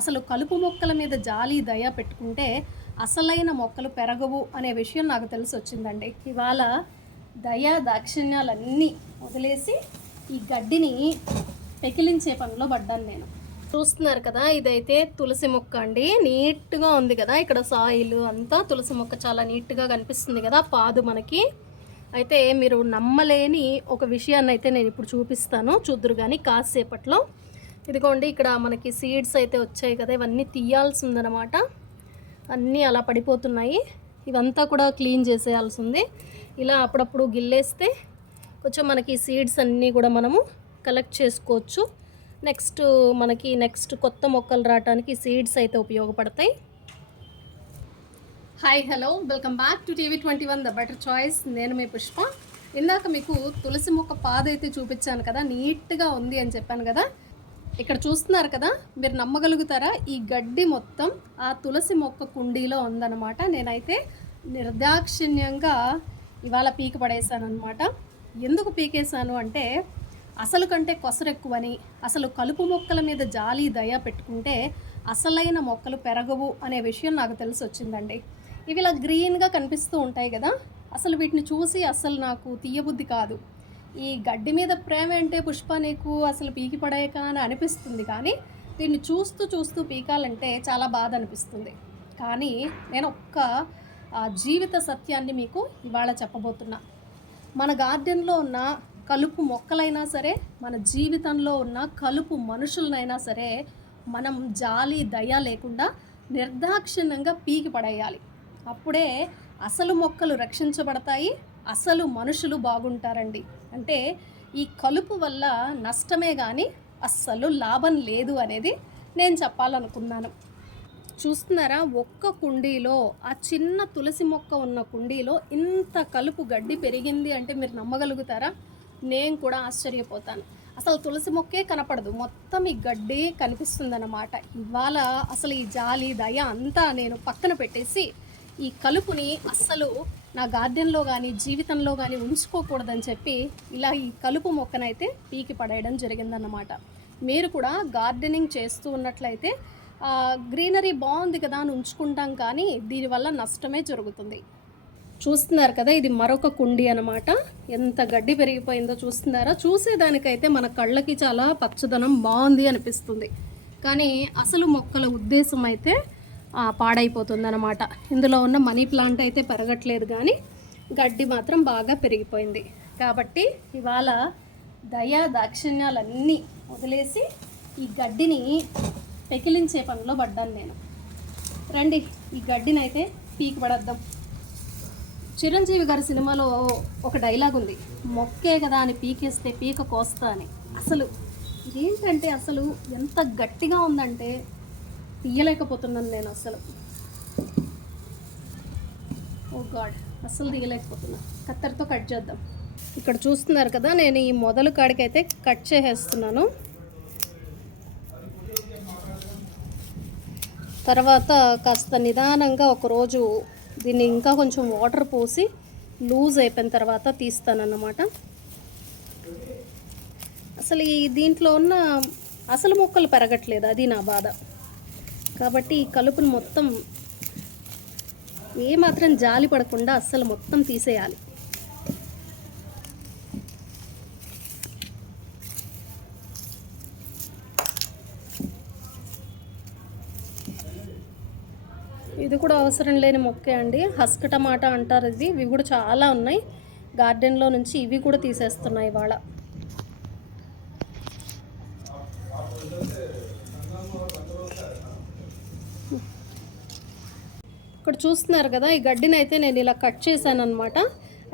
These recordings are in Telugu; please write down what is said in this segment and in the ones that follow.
అసలు కలుపు మొక్కల మీద జాలి, దయ పెట్టుకుంటే అసలైన మొక్కలు పెరగవు అనే విషయం నాకు తెలిసొచ్చిందండి. ఇవాళ దయ, దాక్షిణ్యాలన్నీ వదిలేసి ఈ గడ్డిని పెకిలించే పనిలో పడ్డాను నేను. చూస్తున్నారు కదా, ఇదైతే తులసి మొక్క అండి. నీట్‌గా ఉంది కదా, ఇక్కడ సాయిల్ అంతా తులసి మొక్క చాలా నీట్‌గా కనిపిస్తుంది కదా, పాదు మనకి. అయితే మీరు నమ్మలేని ఒక విషయాన్నయితే నేను ఇప్పుడు చూపిస్తాను, చూద్దురు కానీ కాసేపట్లో. ఇదిగోండి, ఇక్కడ మనకి సీడ్స్ అయితే వచ్చాయి కదా, ఇవన్నీ తీయాల్సి ఉందన్నమాట. అన్నీ అలా పడిపోతున్నాయి. ఇవంతా కూడా క్లీన్ చేసేయాల్సి ఉంది. ఇలా అప్పుడప్పుడు గిల్లేస్తే కొంచెం మనకి సీడ్స్ అన్నీ కూడా మనము కలెక్ట్ చేసుకోవచ్చు. నెక్స్ట్ కొత్త మొక్కలు రావడానికి సీడ్స్ అయితే ఉపయోగపడతాయి. Hi, hello, welcome back to TV21 the better choice. నేను మీ పుష్ప. ఇందాక మీకు తులసి మొక్క పాదైతే చూపించాను కదా, నీట్గా ఉంది అని చెప్పాను కదా. ఇక్కడ చూస్తున్నారు కదా, మీరు నమ్మగలుగుతారా, ఈ గడ్డి మొత్తం ఆ తులసి మొక్క కుండీలో ఉందన్నమాట. నేనైతే నిర్దాక్షిణ్యంగా ఇవాళ పీక పడేసాను అనమాట. ఎందుకు పీకేశాను అంటే, అసలు కంటే కొసరెక్కువని, అసలు కలుపు మొక్కల మీద జాలి, దయ పెట్టుకుంటే అసలైన మొక్కలు పెరగవు అనే విషయం నాకు తెలిసొచ్చిందండి. ఇవి ఇలా గ్రీన్గా కనిపిస్తూ ఉంటాయి కదా, అసలు వీటిని చూసి అసలు నాకు తీయబుద్ధి కాదు. ఈ గడ్డి మీద ప్రేమ ఏంటే పుష్ప నీకు, అసలు పీకి పడేయక అని అనిపిస్తుంది. కానీ దీన్ని చూస్తూ చూస్తూ పీకాలంటే చాలా బాధ అనిపిస్తుంది. కానీ నేను ఒక్క జీవిత సత్యాన్ని మీకు ఇవాళ చెప్పబోతున్నా. మన గార్డెన్లో ఉన్న కలుపు మొక్కలైనా సరే, మన జీవితంలో ఉన్న కలుపు మనుషులనైనా సరే, మనం జాలి, దయ లేకుండా నిర్దాక్షిణ్యంగా పీకి పడేయాలి. అప్పుడే అసలు మొక్కలు రక్షించబడతాయి, అసలు మనుషులు బాగుంటారండి. అంటే ఈ కలుపు వల్ల నష్టమే కానీ అస్సలు లాభం లేదు అనేది నేను చెప్పాలనుకున్నాను. చూస్తున్నారా, ఒక్క కుండీలో, ఆ చిన్న తులసి మొక్క ఉన్న కుండీలో ఇంత కలుపు గడ్డి పెరిగింది అంటే మీరు నమ్మగలుగుతారా? నేను కూడా ఆశ్చర్యపోతాను. అసలు తులసి మొక్కే కనపడదు, మొత్తం ఈ గడ్డి కనిపిస్తుందన్నమాట. ఇవాళ అసలు ఈ జాలి, దయ అంతా నేను పక్కన పెట్టేసి ఈ కలుపుని అస్సలు నా గార్డెన్లో కానీ జీవితంలో కానీ ఉంచుకోకూడదని చెప్పి ఇలా ఈ కలుపు మొక్కనైతే పీకి పడేయడం జరిగిందన్నమాట. మీరు కూడా గార్డెనింగ్ చేస్తూ ఉన్నట్లయితే గ్రీనరీ బాగుంది కదా అని ఉంచుకుంటాం, కానీ దీనివల్ల నష్టమే జరుగుతుంది. చూస్తున్నారు కదా, ఇది మరొక కుండీ అనమాట. ఎంత గడ్డి పెరిగిపోయిందో చూస్తున్నారా? చూసేదానికైతే మన కళ్ళకి చాలా పచ్చదనం బాగుంది అనిపిస్తుంది, కానీ అసలు మొక్కల ఉద్దేశం అయితే పాడైపోతుంది అనమాట. ఇందులో ఉన్న మనీ ప్లాంట్ అయితే పెరగట్లేదు, కానీ గడ్డి మాత్రం బాగా పెరిగిపోయింది. కాబట్టి ఇవాళ దయా దాక్షిణ్యాలన్నీ వదిలేసి ఈ గడ్డిని పెకిలించే పనిలో పడ్డాను నేను. రండి, ఈ గడ్డిని అయితే పీకి పడేద్దాం. చిరంజీవి గారి సినిమాలో ఒక డైలాగ్ ఉంది, మొక్కే కదా అని పీకేస్తే పీక కోస్తా అని. అసలు ఇదేంటంటే, అసలు ఎంత గట్టిగా ఉందంటే తీయలేకపోతున్నాను నేను అసలు. ఓ గాడ్, అస్సలు తీయలేకపోతున్నా. కత్తెరతో కట్ చేద్దాం. ఇక్కడ చూస్తున్నారు కదా, నేను ఈ మొదలు కాడికైతే కట్ చేసేస్తున్నాను. తర్వాత కాస్త నిదానంగా ఒకరోజు దీన్ని ఇంకా కొంచెం వాటర్ పోసి లూజ్ అయిపోయిన తర్వాత తీస్తానన్నమాట. అసలు ఈ దీంట్లో ఉన్న అసలు మొక్కలు పెరగట్లేదు, అది నా బాధ. కాబట్టి ఈ కలుపుని మొత్తం ఏమాత్రం జాలి పడకుండా అస్సలు మొత్తం తీసేయాలి. ఇది కూడా అవసరం లేని మొక్కే అండి, హస్క్ టమాటా అంటారు ఇది. ఇవి కూడా చాలా ఉన్నాయి గార్డెన్లో నుంచి, ఇవి కూడా తీసేస్తున్నాయి ఇవాళ. ఇక్కడ చూస్తున్నారు కదా, ఈ గడ్డిని అయితే నేను ఇలా కట్ చేశాను అనమాట.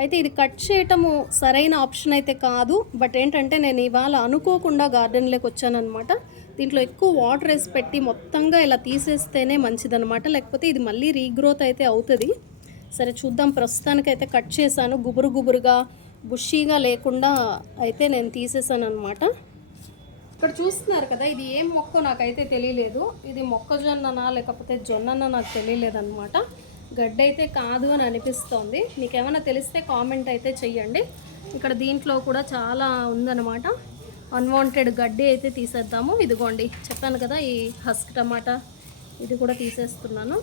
అయితే ఇది కట్ చేయటము సరైన ఆప్షన్ అయితే కాదు, బట్ ఏంటంటే నేను ఇవాళ అనుకోకుండా గార్డెన్లోకి వచ్చానమాట. దీంట్లో ఎక్కువ వాటర్ వేసి పెట్టి మొత్తంగా ఇలా తీసేస్తేనే మంచిదనమాట, లేకపోతే ఇది మళ్ళీ రీగ్రోత్ అయితే అవుతుంది. సరే చూద్దాం. ప్రస్తుతానికైతే కట్ చేశాను, గుబురు గుబురుగా బుషీగా లేకుండా అయితే నేను తీసేసాను అనమాట. ఇక్కడ చూస్తున్నారు కదా, ఇది ఏం మొక్కో నాకైతే తెలియలేదు. ఇది మొక్కజొన్ననా లేకపోతే జొన్ననా నాకు తెలియలేదన్నమాట. గడ్డి అయితే కాదు అని అనిపిస్తోంది. మీకు ఏమైనా తెలిస్తే కామెంట్ అయితే చెయ్యండి. ఇక్కడ దీంట్లో కూడా చాలా ఉందన్నమాట. అన్వాంటెడ్ గడ్డి అయితే తీసేద్దాము. ఇదిగోండి చెప్పాను కదా, ఈ హస్క్ టమాటా ఇది కూడా తీసేస్తున్నాను.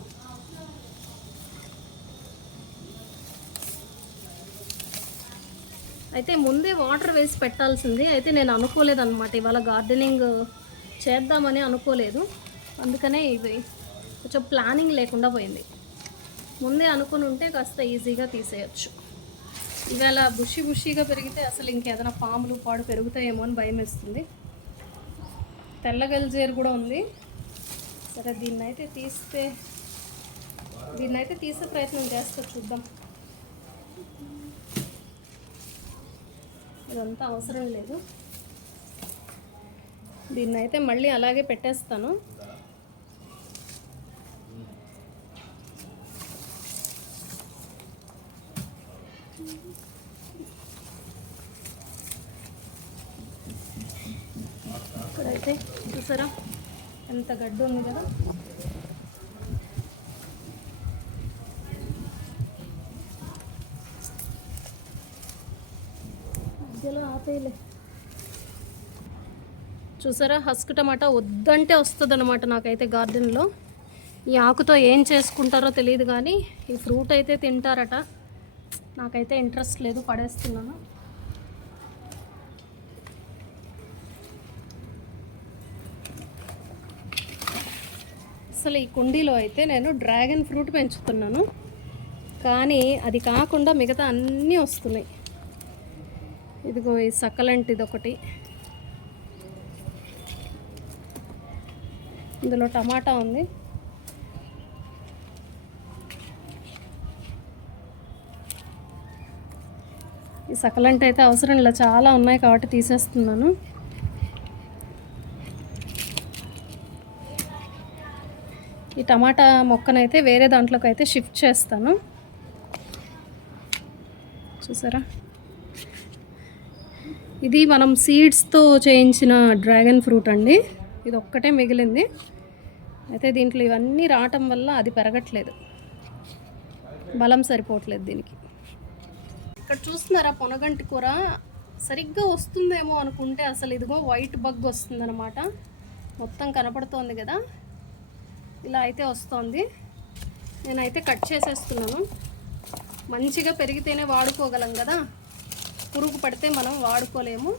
అయితే ముందే వాటర్ వేసి పెట్టాల్సింది, అయితే నేను అనుకోలేదన్నమాట. ఇవాళ గార్డెనింగ్ చేద్దామని అనుకోలేదు, అందుకనే ఇవి కొంచెం ప్లానింగ్ లేకుండా పోయింది. ముందే అనుకుని ఉంటే కాస్త ఈజీగా తీసేయచ్చు. ఇవాళ బుషిగా పెరిగితే అసలు ఇంకేదైనా పాములు పాడు పెరుగుతాయేమో అని భయం వేస్తుంది. తెల్లగల్జేరు కూడా ఉంది. సరే దీన్నైతే తీసే ప్రయత్నం చేస్తా, చూద్దాం. ఇదంతా అవసరం లేదు, దీన్నైతే మళ్ళీ అలాగే పెట్టేస్తాను. ఇక్కడైతే చూసారా ఎంత గడ్డి ఉంది కదా. మధ్యలో ఆపేయలే. చూసారా హస్క్ టమాటా వద్దంటే వస్తుంది అనమాట నాకైతే గార్డెన్లో. ఈ ఆకుతో ఏం చేసుకుంటారో తెలియదు కానీ ఈ ఫ్రూట్ అయితే తింటారట. నాకైతే ఇంట్రెస్ట్ లేదు, పడేస్తున్నాను. అసలు ఈ కుండీలో అయితే నేను డ్రాగన్ ఫ్రూట్ పెంచుతున్నాను, కానీ అది కాకుండా మిగతా అన్నీ వస్తున్నాయి. ఇదిగో ఈ సకలంటిది ఒకటి, ఇందులో టమాటా ఉంది. ఈ సకలంటి అయితే అవసరం ఇలా చాలా ఉన్నాయి కాబట్టి తీసేస్తున్నాను. ఈ టమాటా మొక్కనైతే వేరే దాంట్లోకి అయితే షిఫ్ట్ చేస్తాను. చూసారా, ఇది మనం సీడ్స్తో చేయించిన డ్రాగన్ ఫ్రూట్ అండి. ఇది ఒక్కటే మిగిలింది. అయితే దీంట్లో ఇవన్నీ రావటం వల్ల అది పెరగట్లేదు, బలం సరిపోవట్లేదు దీనికి. ఇక్కడ చూస్తున్నారా పొనగంటి కూర సరిగ్గా వస్తుందేమో అనుకుంటే అసలు ఇదిగో వైట్ బగ్ వస్తుందన్నమాట. మొత్తం కనపడుతోంది కదా, ఇలా అయితే వస్తుంది. నేనైతే కట్ చేసేస్తున్నాను. మంచిగా పెరిగితేనే వాడుకోగలం కదా, పురుగు పడితే మనం వాడుకోలేము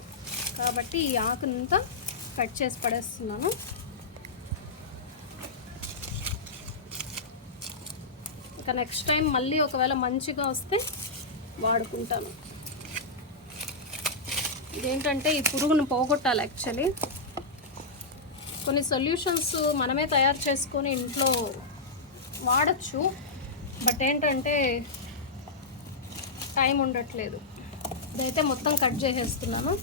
కాబట్టి ఈ ఆకునంతా కట్ చేసి పడేస్తున్నాను. ఇక నెక్స్ట్ టైం మళ్ళీ ఒకవేళ మంచిగా వస్తే వాడుకుంటాను. ఇదేంటంటే ఈ పురుగును పోగొట్టాలి. యాక్చువల్లీ కొన్ని సొల్యూషన్స్ మనమే తయారు చేసుకొని ఇంట్లో వాడచ్చు, బట్ ఏంటంటే టైం ఉండట్లేదు. ఇదైతే మొత్తం కట్ చేసేస్తున్నాను.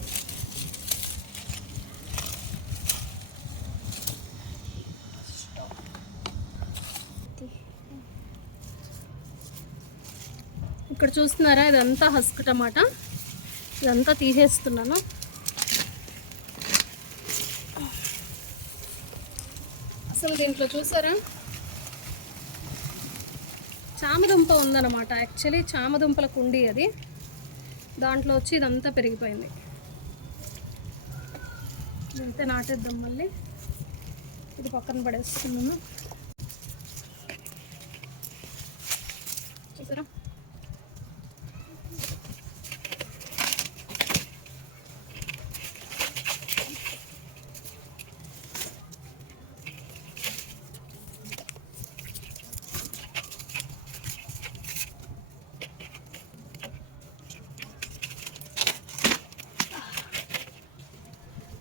ఇక్కడ చూస్తున్నారా ఇదంతా హస్క్ టమాటా, ఇదంతా తీసేస్తున్నాను. అసలు దీంట్లో చూసారా చామదుంప ఉందన్నమాట. యాక్చువల్లీ చామదుంపల కుండీ అది, దాంట్లో వచ్చి ఇదంతా పెరిగిపోయింది. ఇదైతే నాటేద్దాం మళ్ళీ. ఇది పక్కన పడేస్తున్నాను. చూసారా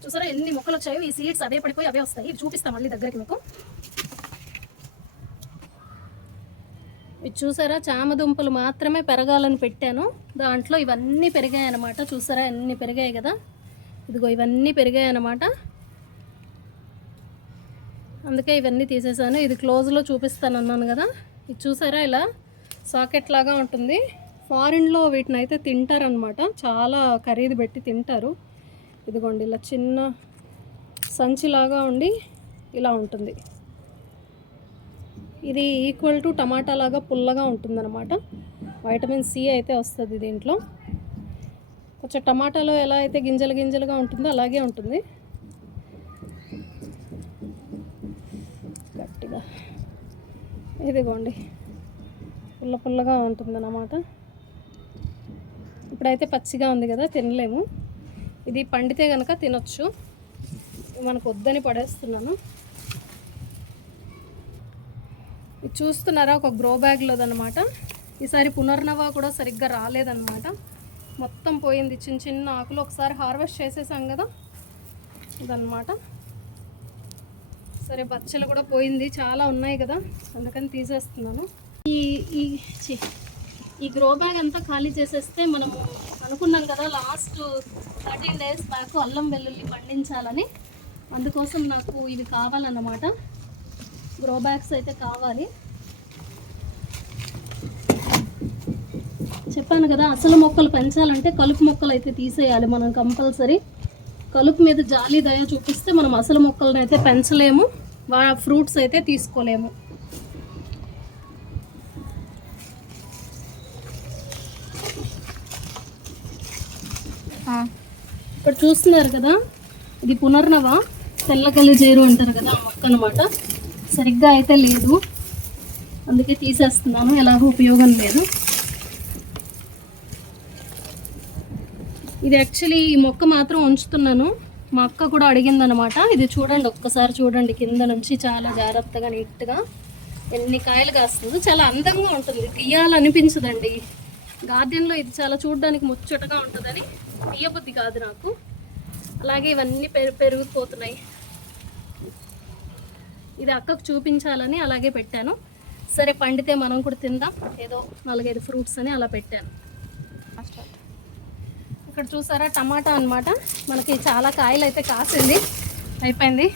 చూసారా ఎన్ని మొక్కలు వచ్చాయో. ఈ సీడ్స్ అవే పడిపోయి అవే వస్తాయి. ఇవి చూపిస్తాం మళ్ళీ దగ్గరికి మీకు. ఇది చూసారా చామదుంపలు మాత్రమే పెరగాలని పెట్టాను, దాంట్లో ఇవన్నీ పెరిగాయి అన్నమాట. చూసారా ఎన్ని పెరిగాయి కదా, ఇదిగో ఇవన్నీ పెరిగాయి అన్నమాట. అందుకే ఇవన్నీ తీసేసాను. ఇది క్లోజ్లో చూపిస్తాను అన్నాను కదా. ఇది చూసారా ఇలా సాకెట్ లాగా ఉంటుంది. ఫారిన్లో వీటిని అయితే తింటారనమాట, చాలా ఖరీదు పెట్టి తింటారు. ఇదిగోండి ఇలా చిన్న సంచిలాగా ఉండి ఇలా ఉంటుంది. ఇది ఈక్వల్ టు టమాటా లాగా పుల్లగా ఉంటుందన్నమాట. వైటమిన్ సి అయితే వస్తుంది దీంట్లో. కొంచెం టమాటాలో ఎలా అయితే గింజలు గింజలుగా ఉంటుందో అలాగే ఉంటుంది. గట్టిగా ఇదిగోండి పుల్ల పుల్లగా ఉంటుందన్నమాట. ఇప్పుడైతే పచ్చిగా ఉంది కదా, తినలేము. ఇది పండితే కనుక తినొచ్చు. మనకు వద్దని పడేస్తున్నాను. ఇది చూస్తున్నారా, ఒక గ్రో బ్యాగ్లోదన్నమాట. ఈసారి పునర్నవ కూడా సరిగ్గా రాలేదన్నమాట, మొత్తం పోయింది. చిన్న చిన్న ఆకులు ఒకసారి హార్వెస్ట్ చేసేసాం కదా, ఇదన్నమాట. సరే బచ్చలు కూడా పోయింది, చాలా ఉన్నాయి కదా, అందుకని తీసేస్తున్నాను. ఈ గ్రో బ్యాగ్ అంతా ఖాళీ చేసేస్తే మనము అనుకున్నాం కదా లాస్ట్ 13 days బ్యాక్ అల్లం వెల్లుల్లి పండించాలని. అందుకోసం నాకు ఇవి కావాలన్నమాట, గ్రో బ్యాగ్స్ అయితే కావాలి. చెప్పాను కదా, అసలు మొక్కలు పెంచాలంటే కలుపు మొక్కలు అయితే తీసేయాలి మనం కంపల్సరీ. కలుపు మీద జాలి దయ చూపిస్తే మనం అసలు మొక్కలను అయితే పెంచలేము, ఫ్రూట్స్ అయితే తీసుకోలేము. ఇక్కడ చూస్తున్నారు కదా, ఇది పునర్నవ తెల్లకల్లి జేరు అంటారు కదా, ఆ మొక్క అనమాట. సరిగ్గా అయితే లేదు, అందుకే తీసేస్తున్నాను, ఎలాగో ఉపయోగం లేదు. ఇది యాక్చువల్లీ ఈ మొక్క మాత్రం ఉంచుతున్నాను, మా అక్క కూడా అడిగిందనమాట. ఇది చూడండి, ఒక్కసారి చూడండి కింద నుంచి, చాలా జాగ్రత్తగా నీట్గా ఎన్ని కాయలు కాస్తుందో. చాలా అందంగా ఉంటుంది, తీయాలనిపించదండి. గార్డెన్లో ఇది చాలా చూడడానికి ముచ్చటగా ఉంటుందని తీయబుద్ధి కాదు నాకు. అలాగే ఇవన్నీ పెరిగిపోతున్నాయి. ఇది అక్కకు చూపించాలని అలాగే పెట్టాను. సరే పండితే మనం కూడా తిందాం, ఏదో 4-5 ఫ్రూట్స్ అని అలా పెట్టాను. ఇక్కడ చూసారా టమాటా అన్నమాట, మనకి చాలా కాయలు అయితే కాసింది, అయిపోయింది,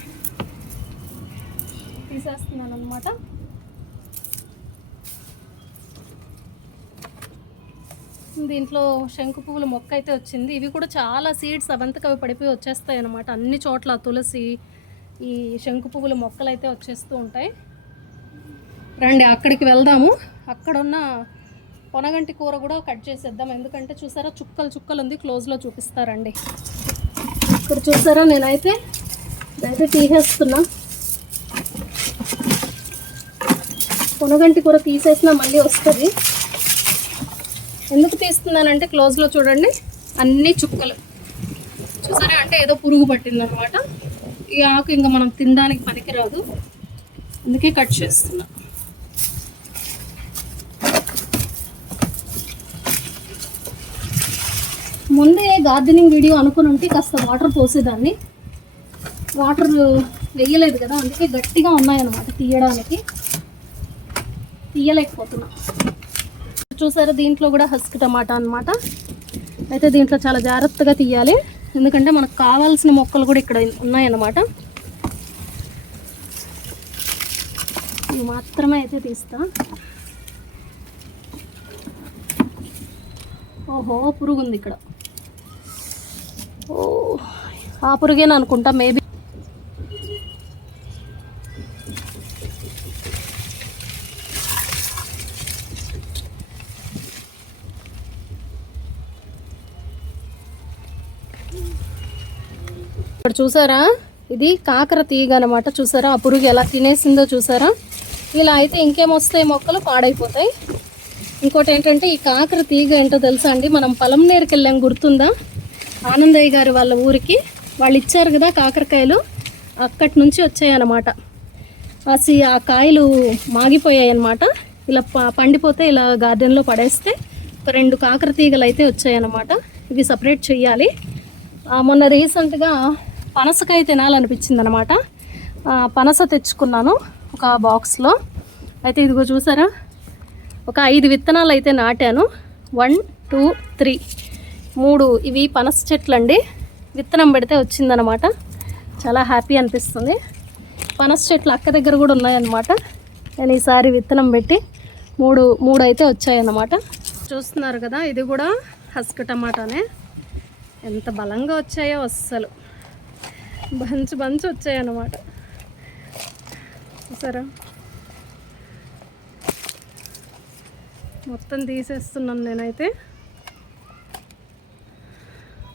తీసేస్తున్నాను అనమాట. దీంట్లో శంకు పువ్వుల మొక్క అయితే వచ్చింది. ఇవి కూడా చాలా సీడ్స్ అవంతకు అవి పడిపోయి వచ్చేస్తాయి అన్నమాట. అన్ని చోట్ల తులసి, ఈ శంకు పువ్వుల మొక్కలు అయితే వచ్చేస్తూ ఉంటాయి. రండి అక్కడికి వెళ్దాము. అక్కడున్న పొనగంటి కూర కూడా కట్ చేసేద్దాం, ఎందుకంటే చూసారా చుక్కలు చుక్కలు ఉంది, క్లోజ్లో చూపిస్తారండి. ఇక్కడ చూసారా, నేనైతే ఇదైతే తీసేస్తున్నా. పొనగంటి కూర తీసేసినా మళ్ళీ వస్తుంది. ఎందుకు తీస్తున్నానంటే క్లోజ్లో చూడండి, అన్ని చుక్కలు చూసారా, అంటే ఏదో పురుగు పట్టిందనమాట. ఈ ఆకు ఇంకా మనం తినడానికి పనికిరాదు, అందుకే కట్ చేస్తున్నా. ముందే గార్డెనింగ్ వీడియో అనుకుని ఉంటే కాస్త వాటర్ పోసేదాన్ని, వాటర్ వేయలేదు కదా, అందుకే గట్టిగా ఉన్నాయన్నమాట, తీయలేకపోతున్నా. చూసారా దీంట్లో కూడా హస్క్ టమాటా అన్నమాట. అయితే దీంట్లో చాలా జాగ్రత్తగా తీయాలి, ఎందుకంటే మనకు కావాల్సిన మొక్కలు కూడా ఇక్కడ ఉన్నాయన్నమాట. ఇవి మాత్రమే అయితే తీస్తా. ఓహో పురుగు ఉంది ఇక్కడ, ఓ ఆ పురుగేనా అనుకుంటా మేబీ. ఇక్కడ చూసారా, ఇది కాకర తీగ అనమాట. చూసారా ఆ పురుగు ఎలా తినేసిందో చూసారా. ఇలా అయితే ఇంకేమొస్తాయి, మొక్కలు పాడైపోతాయి. ఇంకోటి ఏంటంటే ఈ కాకర తీగ ఏంటో తెలుసా అండి, మనం పలంనేరుకి వెళ్ళాం, గుర్తుందా? ఆనందయ్య గారు వాళ్ళ ఊరికి వాళ్ళు ఇచ్చారు కదా కాకరకాయలు, అక్కడి నుంచి వచ్చాయన్నమాట. ఆ కాయలు మాగిపోయాయి అన్నమాట. ఇలా పండిపోతే ఇలా గార్డెన్లో పడేస్తే 2 కాకర తీగలు అయితే వచ్చాయన్నమాట. ఇవి సపరేట్ చెయ్యాలి. మొన్న రీసెంట్గా పనసకాయ తినాలనిపించింది అనమాట, పనస తెచ్చుకున్నాను ఒక బాక్స్లో. అయితే ఇదిగో చూసారా, ఒక 5 విత్తనాలు అయితే నాటాను. 1 2 3 3 ఇవి పనస చెట్లు అండి. విత్తనం పెడితే వచ్చిందనమాట, చాలా హ్యాపీ అనిపిస్తుంది. పనస చెట్లు అక్క దగ్గర కూడా ఉన్నాయన్నమాట. నేను ఈసారి విత్తనం పెట్టి 3 అయితే వచ్చాయన్నమాట. చూస్తున్నారు కదా, ఇది కూడా హస్క్ టమాటానే. ఎంత బలంగా వచ్చాయో, అస్సలు బంచ్ వచ్చాయన్నమాట. చూసారా, మొత్తం తీసేస్తున్నాను నేనైతే.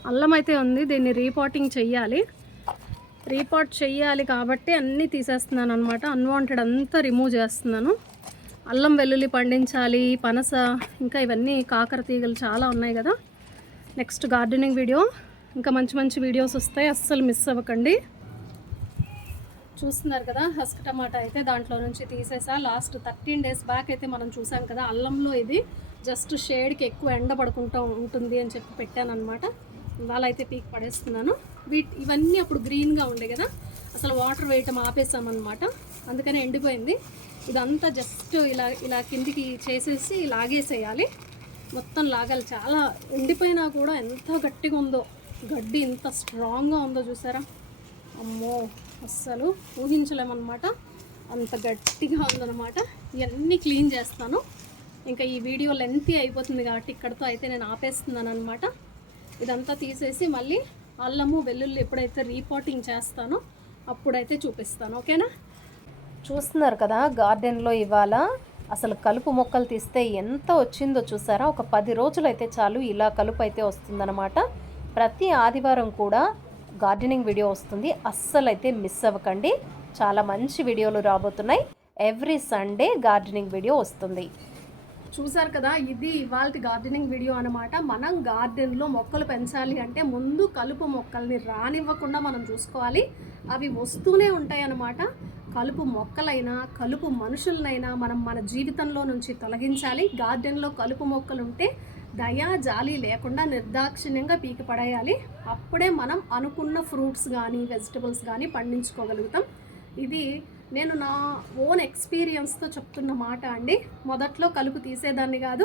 అల్లం అయితే ఉంది, దీన్ని రీపాటింగ్ చెయ్యాలి. రీపాట్ చెయ్యాలి కాబట్టి అన్నీ తీసేస్తున్నాను అనమాట. అన్వాంటెడ్ అంతా రిమూవ్ చేస్తున్నాను. అల్లం వెల్లుల్లి పండించాలి, పనస, ఇంకా ఇవన్నీ కాకర తీగలు చాలా ఉన్నాయి కదా. నెక్స్ట్ గార్డెనింగ్ వీడియో, ఇంకా మంచి మంచి వీడియోస్ వస్తాయి, అస్సలు మిస్ అవ్వకండి. చూస్తున్నారు కదా హస్క్ టమాటా అయితే దాంట్లో నుంచి తీసేసా. లాస్ట్ 13 days బ్యాక్ అయితే మనం చూసాం కదా అల్లంలో ఇది జస్ట్ షేడ్కి ఎక్కువ ఎండ పడుకుంటూ ఉంటుంది అని చెప్పి పెట్టాను అనమాట. ఇవాళ అయితే పీక్ పడేస్తున్నాను. ఇవన్నీ అప్పుడు గ్రీన్గా ఉండే కదా, అసలు వాటర్ వేయటం ఆపేసామన్నమాట, అందుకని ఎండిపోయింది. ఇదంతా జస్ట్ ఇలా ఇలా కిందికి చేసేసి లాగేసేయాలి, మొత్తం లాగాలి. చాలా ఎండిపోయినా కూడా ఎంత గట్టిగా ఉందో, గడ్డి ఎంత స్ట్రాంగ్గా ఉందో చూసారా. అమ్మో అస్సలు ఊహించలేమన్నమాట, అంత గట్టిగా ఉందన్నమాట. ఇవన్నీ క్లీన్ చేస్తాను. ఇంకా ఈ వీడియో లెంతీ అయిపోతుంది కాబట్టి ఇక్కడితో అయితే నేను ఆపేస్తున్నాను అనమాట. ఇదంతా తీసేసి మళ్ళీ అల్లము వెల్లుల్లి ఎప్పుడైతే రీపాటింగ్ చేస్తానో అప్పుడైతే చూపిస్తాను, ఓకేనా. చూస్తున్నారు కదా గార్డెన్లో ఇవాళ అసలు కలుపు మొక్కలు తీస్తే ఎంత వచ్చిందో చూసారా. ఒక 10 రోజులు అయితే చాలు ఇలా కలుపు అయితే వస్తుందన్నమాట. ప్రతి ఆదివారం కూడా గార్డెనింగ్ వీడియో వస్తుంది, అస్సలు అయితే మిస్ అవ్వకండి. చాలా మంచి వీడియోలు రాబోతున్నాయి. ఎవ్రీ సండే గార్డెనింగ్ వీడియో వస్తుంది. చూసారు కదా, ఇది ఇవాళ గార్డెనింగ్ వీడియో అనమాట. మనం గార్డెన్లో మొక్కలు పెంచాలి అంటే ముందు కలుపు మొక్కల్ని రానివ్వకుండా మనం చూసుకోవాలి. అవి వస్తూనే ఉంటాయి అన్నమాట. కలుపు మొక్కలైనా కలుపు మనుషులనైనా మనం మన జీవితంలో నుంచి తొలగించాలి. గార్డెన్లో కలుపు మొక్కలు ఉంటే దయా జాలి లేకుండా నిర్దాక్షిణ్యంగా పీకి పడేయాలి. అప్పుడే మనం అనుకున్న ఫ్రూట్స్ కానీ వెజిటబుల్స్ కానీ పండించుకోగలుగుతాం. ఇది నేను నా ఓన్ ఎక్స్పీరియన్స్తో చెప్తున్న మాట అండి. మొదట్లో కలుపు తీసేదాన్ని కాదు,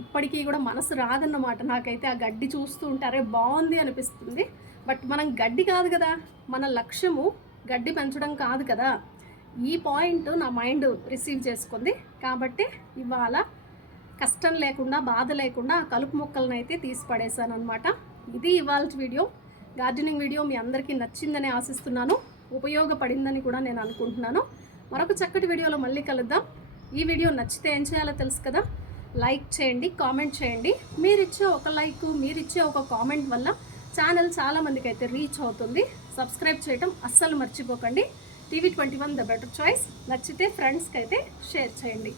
ఇప్పటికీ కూడా మనసు రాదన్నమాట. నాకైతే ఆ గడ్డి చూస్తూ ఉంటారే బాగుంది అనిపిస్తుంది. బట్ మనం గడ్డి కాదు కదా, మన లక్ష్యము గడ్డి పెంచడం కాదు కదా. ఈ పాయింట్ నా మైండ్ రిసీవ్ చేసుకుంది కాబట్టి ఇవాళ కష్టం లేకుండా బాధ లేకుండా ఆ కలుపు మొక్కలను అయితే తీసి పడేశాను అనమాట. ఇది ఇవాళ వీడియో. గార్డెనింగ్ వీడియో మీ అందరికీ నచ్చిందని ఆశిస్తున్నాను, ఉపయోగపడిందని కూడా నేను అనుకుంటున్నాను. మరొక చక్కటి వీడియోలో మళ్ళీ కలుద్దాం. ఈ వీడియో నచ్చితే ఏం చేయాలో తెలుసు కదా, లైక్ చేయండి, కామెంట్ చేయండి. మీరిచ్చే ఒక లైక్, మీరిచ్చే ఒక కామెంట్ వల్ల ఛానల్ చాలామందికి అయితే రీచ్ అవుతుంది. సబ్స్క్రైబ్ చేయడం అస్సలు మర్చిపోకండి. TV21 the better choice. నచ్చితే ఫ్రెండ్స్కి అయితే షేర్ చేయండి.